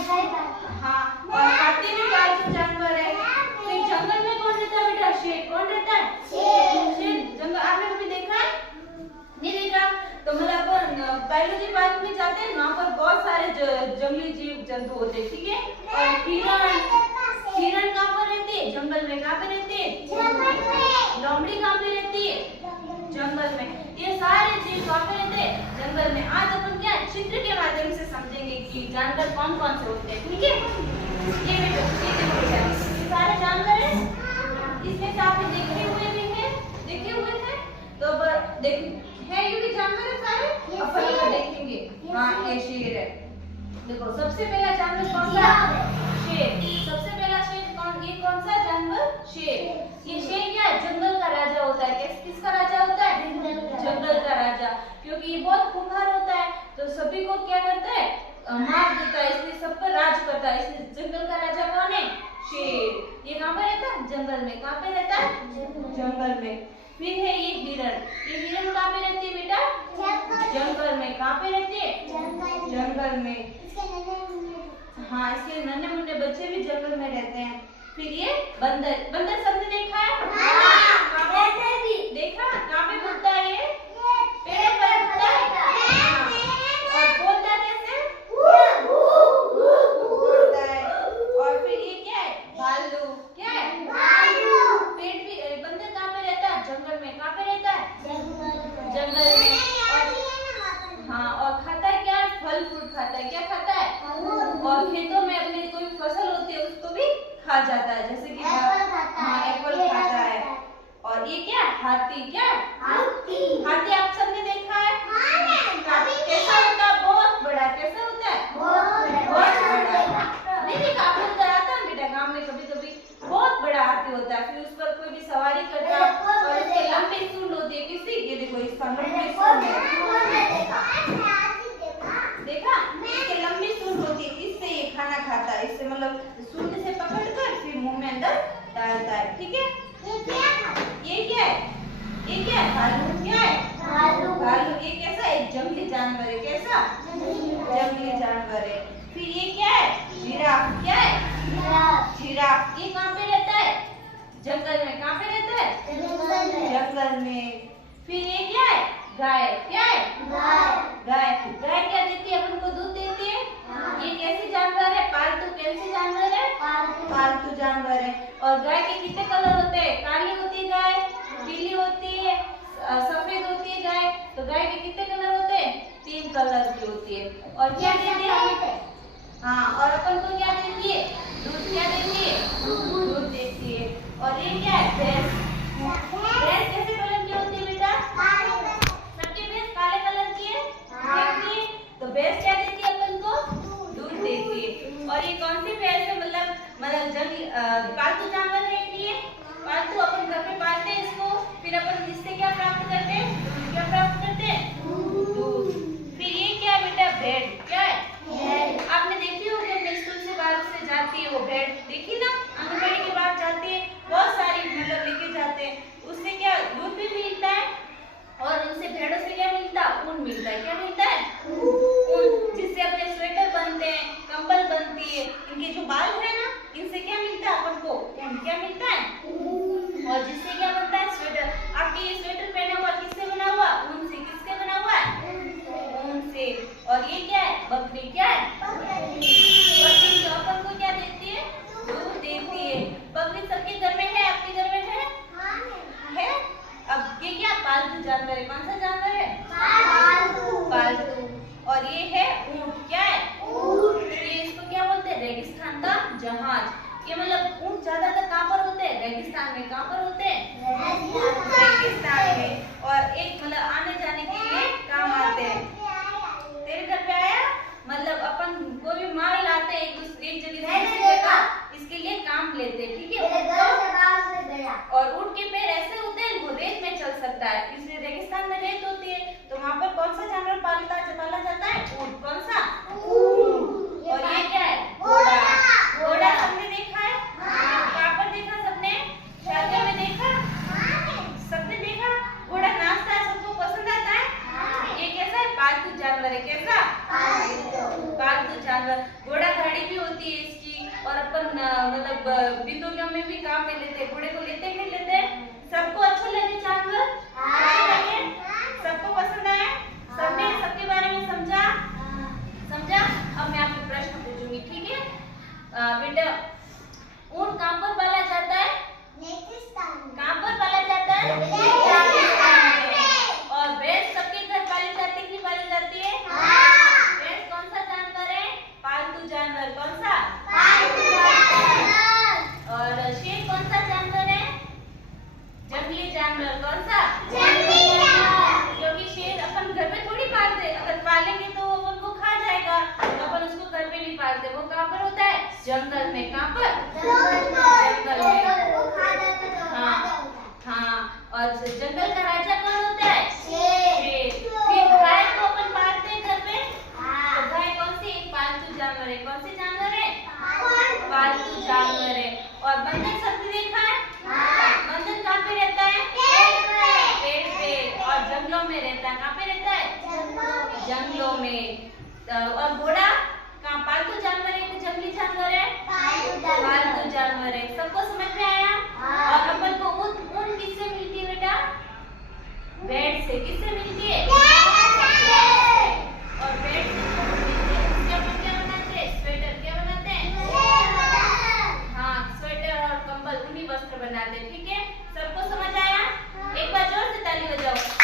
हाँ, और हाथी भी पालतू जानवर है। फिर जंगल में कौन रहता है बेटा? शेर। कौन रहता है? शेर। जंगल आपने कभी देखा है? नहीं देखा? तो मतलब बायोलॉजी पार्क में जाते हैं, वहाँ पर बहुत सारे जंगली जीव जंतु होते हैं, ठीक है? और हिरण कहाँ पर रहती है? जंगल में। कहाँ पे रहती है? लोमड़ी कहाँ पे रहती है? जंगल में। ये सारे जीव कहाँ पे रहते हैं? जंगल में। आज अपन क्या चित्र के माध्यम से समझेंगे कि जानवर कौन कौन से होते हैं, ठीक है? ये सारे जानवर हैं, इसमें से आपने देखे हुए भी हैं, देखे हुए हैं तो है ये भी जानवर है सारे, अपन देखेंगे। हाँ, ये शेर है। देखो सबसे पहला जानवर कौन सा? शेर। सबसे पहला शेर कौन सा जानवर? शेर। ये शेर क्या है? जंगल का राजा होता है। किसका राजा होता है? जंगल का राजा। क्योंकि ये बहुत खूंखार होता है तो सभी को क्या करता है? मार देता है, इसलिए सब पर राज करता है। इसलिए जंगल का राजा कौन है? शेर। ये कहाँ पे रहता है? जंगल में। कहाँ पे रहता है? जंगल में। फिर है ये हिरण। ये हिरण कहाँ पे रहती है बेटा? जंगल में। कहाँ पे रहती है? जंगल में। हाँ, इसके नन्हे मुन्ने बच्चे भी जंगल में रहते हैं। फिर ये बंदर। बंदर सबने देखा है? देखा? कहाँ पे घूमता है ये? पेड़ पर घूमता है। और बोलता कैसे? बोलता है। और फिर ये क्या है? भालू। क्या है? पेड़ भी। बंदर कहाँ पे रहता है? जंगल में। कहाँ पे रहता है? जंगल में। हाँ, और खाता है क्या? फल फ्रूट खाता है। क्या खाता है? और खेतों में अपने कोई फसल होती है उसको भी खा जाता है, जैसे कि हाँ, एप्पल खाता है। और ये क्या? हाथी। क्या? हाथी आप सबने देखा है? कैसा होता है? बहुत बड़ा। कैसा होता है? बहुत बड़ा। नहीं देखा? आप लोग आता है बेटा गाँव में कभी कभी, बहुत बड़ा हाथी होता है। फिर उस पर कोई भी सवारी करता है और इसके लंबी सूंड होती है। किसी ये देखो इसका लंबी सूंड है। देखा? इसके लंबी सूंड होती है, इससे ये खाना खाता है। इससे मतलब सूंड से पकड़कर फिर मुंह में अंदर डालता है, ठीक है? ये क्या है? ये क्या है? भालू। क्या है? भालू। ये कैसा है? एक जंगली जानवर है। कैसा? जंगली जानवर है। फिर ये क्या है? जिराफ। क्या है? जिराफ। ये कहाँ पे रहता है? जंगल में। कहाँ पे रहता है? जंगल में। फिर ये क्या है? गाय। क्या है? गाय। गाय क्या देती है? अपन को दूध देती है। ये कैसी जानवर है? पालतू। कैसी जानवर है? पालतू जानवर है। और गाय के कितने कलर होते हैं? काली होती है गाय, पीली होती है, सफेद होती है गाय। तो गाय के कितने कलर होते हैं? 3 कलर की होती है। और क्या देती है? हाँ, और अपन को क्या देती है? दूध। क्या देती है? दूध देती है। और ये क्या है? भैंस। भैंस कैसे कलर की होती है बेटा? सबकी भैंस काले कलर की है। तो भैंस क्या देती है अपन को? दूध देती है। और ये कौन सी भैंस है? मतलब जंगली पालतू जानवर है ये। पालतू अपन घर पे पालते हैं इसको। फिर अपन इससे क्या प्राप्त करते हैं? क्या प्राप्त करते हैं? दूध। फिर ये क्या है बेटा? भेड़। क्या है? आपने देखी होगी अपने स्कूल से बाहर से जाती है वो भेड़, देखी ना? आंगनबाड़ी के बाद जाती है, बहुत सारी मतलब लेके जाते हैं। उससे क्या दूध भी मिलता है और उनसे भेड़ों से क्या मिलता है? ऊन मिलता है। क्या मिलता है? ऊन, जिससे अपने स्वेटर बनते हैं, कंबल बनती है। इनके जो बाल है ना, इनसे क्या मिलता है अपन को? ऊन। क्या मिलता है? और जिससे क्या बनता है? स्वेटर। आपके ये स्वेटर पहना हुआ किससे बना हुआ? ऊन से। किससे बना हुआ है? ऊन से। और ये क्या है? बकरी। क्या है? बकरी जो अपन को क्या देती है? दूध देती है। बकरी सबके घर में है? आपके घर में है? है? अब ये क्या? पालतू जानवर है। कौन सा जानवर है? पालतू। और ये है ऊंट। क्या है? ये इसको क्या बोलते हैं? रेगिस्तान का जहाज। ये मतलब ऊंट ज्यादातर कहाँ पर होते हैं? रेगिस्तान में। कहाँ पर होते हैं? रेगिस्तान में। और एक मतलब आने जाने के लिए काम आते हैं। तेरे घर पे आया? मतलब अपन कोई भी माल लाते हैं एक जगह से दूसरी जगह, इसके लिए काम लेते हैं, ठीक है? और ऊंट के पैर ऐसे होते हैं वो रेत में चल सकता है, इसलिए रेगिस्तान में रेत होती है तो वहाँ पर कौन सा जानवर पाला जाता है? ऊंट। कौन सा? और ये क्या है? घोड़ा। घोड़ा सबने देखा है? कहाँ पर देखा सबने? शादी में देखा? सबने देखा? घोड़ा नाचता है, सबको पसंद आता है। ये कैसा है? भी होती है इसकी, और अपन मतलब बितौलियों में भी काम में लेते हैं। घोड़े को लेते हैं नहीं लेते? सबको अच्छे लगे जानवर? अच्छे लगे? सबको पसंद आए? सबने सबके बारे में समझा? समझा? अब मैं आपको प्रश्न पूछूंगी, ठीक है? बेटा, ऊंट कहाँ पर पाला जाता है? कहाँ पर पाला जाता है? और भैंस सबके घर पाली जाती है कि पाली जाती है? भैंस कौन सा जानवर है? पालतू जानवर। कौन सा? और शेर कौन सा जानवर है? जंगली जानवर। कौन सा? क्योंकि शेर अपन घर में थोड़ी पालते, अगर पालेंगे तो वो अपन को खा जाएगा, तो अपन उसको घर में नहीं पालते। वो कहाँ पर होता है? जंगल में। कहाँ पर? जंगल में। हाँ, और जंगल का राजा कौन होता है? शेर। फिर गाय को अपन पालते हैं घर में, तो गाय कौन सी? एक पालतू जानवर है। कौन सी जानवर है? पालतू जानवर है। और बंदर सबने देखा है? बंदर कहाँ पे रहता है? पेड़ पे। और जंगलों में रहता है। कहाँ पे रहता है? जंगलों में। और घोड़ा कहाँ? पालतू जानवर है कि जंगली जानवर है? पालतू जानवर है। सबको समझ में आया? और अपन को ऊन किससे मिलती है बेटा? भेड़ से। किससे मिलती है? और भेड़ से मिलती है, उससे अपन क्या बनाते हैं? स्वेटर। क्या बनाते हैं? हाँ, स्वेटर और कंबल, ऊनी वस्त्र बनाते हैं। ठीक है, सबको समझ आया? एक बार जोर से ताली बजाओ।